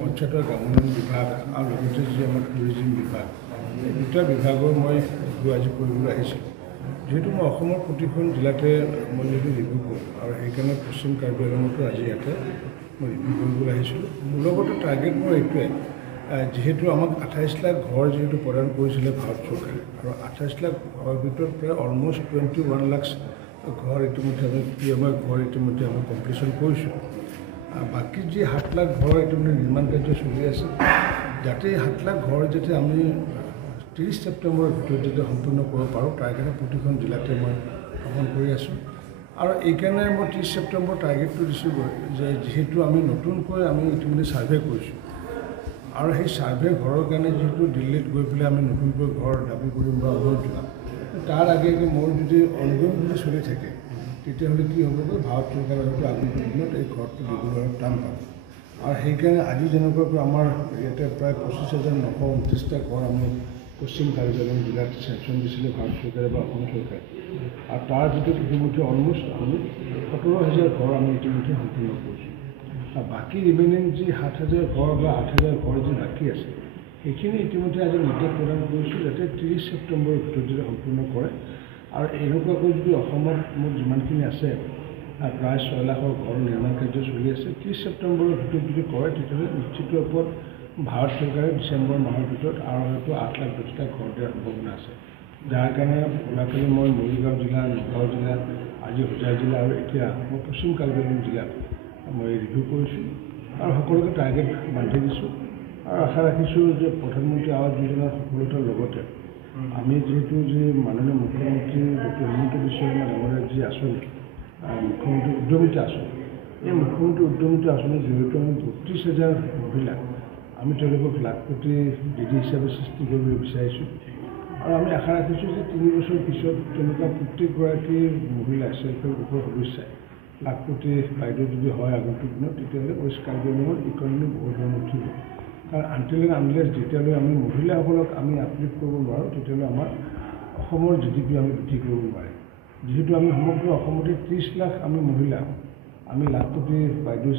পঞ্চায়তৰ গ্ৰামোন্নয়ন বিভাগ আৰু লগতে যি আমাৰ টুৰিজিম বিভাগ এই দুটা বিভাগৰ মই ৰিভিউ আজি কৰিবলৈ আহিছিলোঁ। যিহেতু মই অসমৰ প্ৰতিখন জিলাতে মই যিহেতু ৰিভিউ কৰোঁ আৰু সেইকাৰণে পশ্চিম কাৰ্বি আংলঙতো আজি ইয়াতে মই ৰিভিউ কৰিবলৈ আহিছিলোঁ। মূলগত টাৰ্গেট মোৰ এইটোৱে, যিহেতু আমাক 28 লাখ ঘৰ যিহেতু প্ৰদান কৰিছিলে ভাৰত চৰকাৰে আৰু 28 লাখ ঘৰৰ ভিতৰত প্ৰায় অলমষ্ট 21 লাখ ঘৰ ইতিমধ্যে আমি PMI ঘৰ ইতিমধ্যে আমি কমপ্লিশ্যন কৰিছোঁ। বাকী যি 7 লাখ ঘৰ ইতিমধ্যে নিৰ্মাণ কাৰ্য চলি আছে, যাতে 7 লাখ ঘৰ যাতে আমি 30 ছেপ্টেম্বৰৰ ভিতৰত যাতে সম্পূৰ্ণ কৰিব পাৰোঁ, তাৰ কাৰণে প্ৰতিখন জিলাতে মই ভ্ৰমণ কৰি আছোঁ। আৰু এইকাৰণে মই 30 ছেপ্টেম্বৰ টাৰ্গেটটো দিছোঁ যে যিহেতু আমি নতুনকৈ আমি ইতিমধ্যে ছাৰ্ভে কৰিছোঁ আৰু সেই ছাৰ্ভে ঘৰৰ কাৰণে যিহেতু দিল্লীত গৈ পেলাই আমি নতুনকৈ ঘৰ দাবী কৰিম বা অনুৰোধ জনাম, তাৰ আগে মোৰ যদি অনগোইং যদি চলি থাকে তেতিয়াহ'লে কি হ'বগৈ, ভাৰত চৰকাৰে হয়তো আগন্তুক দিনত এই ঘৰটো দিবলৈ টান পাব। আৰু সেইকাৰণে আজি যেনেকুৱাকৈ আমাৰ ইয়াতে প্ৰায় 25,929টা ঘৰ আমি পশ্চিম কাৰ্বি আংলং জিলাত চেংচন দিছিলে ভাৰত চৰকাৰে বা অসম চৰকাৰে, আৰু তাৰ ভিতৰত ইতিমধ্যে অলমষ্ট আমি 17,000 ঘৰ আমি ইতিমধ্যে সম্পূৰ্ণ কৰিছোঁ। আৰু বাকী ৰিমেইনিং যি 7,000 ঘৰ বা 8,000 ঘৰ যি বাকী আছে সেইখিনি ইতিমধ্যে আজি নিৰ্দেশ প্ৰদান কৰিছোঁ যাতে 30 ছেপ্টেম্বৰৰ ভিতৰত যদি সম্পূৰ্ণ কৰে। আৰু এনেকুৱাকৈ যদি অসমত মোৰ যিমানখিনি আছে প্ৰায় 6 লাখৰ ঘৰ নিৰ্মাণ কাৰ্য চলি আছে, 30 ছেপ্টেম্বৰৰ ভিতৰত যদি কৰে তেতিয়াহ'লে নিশ্চিত ৰূপত ভাৰত চৰকাৰে ডিচেম্বৰ মাহৰ ভিতৰত আৰু হয়তো 8 লাখ 10টা ঘৰ দিয়াৰ সম্ভাৱনা আছে। যাৰ কাৰণে যোৱাকালি মই মৰিগাঁও জিলা, নগাঁও জিলা, আজি হোজাই জিলা আৰু এতিয়া মই পশ্চিম কাৰ্বি আংলং জিলাত মই ৰিভিউ কৰিছোঁ আৰু সকলোকে টাৰ্গেট বান্ধি দিছোঁ। আৰু আশা ৰাখিছোঁ যে প্ৰধানমন্ত্ৰী আৱাস যোজনাৰ সফলতাৰ লগতে আমি যিহেতু যি মাননীয় মুখ্যমন্ত্ৰী ডক্টৰ হিমন্ত বিশ্ব শৰ্মা ডাঙৰীয়াৰ যি আঁচনি, মুখ্যমন্ত্ৰী উদ্যমিতা আঁচনি, এই মুখ্যমন্ত্ৰী উদ্যমিতা আঁচনিৰ জৰিয়তে আমি 32,000 মহিলা আমি তেওঁলোকক লাখপতি দিদি হিচাপে সৃষ্টি কৰিবলৈ বিচাৰিছোঁ। আৰু আমি আশা ৰাখিছোঁ যে 3 বছৰ পিছত তেনেকুৱা প্ৰত্যেকগৰাকী মহিলা চেল্ফ হেল্প গ্ৰুপৰ সদস্যাই লাখপতি বাইদেউ যদি হয় আগন্তুক দিনত, তেতিয়াহ'লে ৱেষ্ট কাৰ্বি আংলঙৰ ইকনমি বহুত ধৰণে উঠিব। কাৰণ আনটিল এণ্ড আনলেছ যেতিয়ালৈ আমি মহিলাসকলক আমি আপলিফ্ট কৰিব নোৱাৰোঁ তেতিয়াহ'লে আমাৰ অসমৰ GDP আমি বৃদ্ধি কৰিব নোৱাৰিম। যিহেতু আমি সমগ্ৰ অসমতে 30 লাখ আমি মহিলা আমি লাখপতি বাইদেউ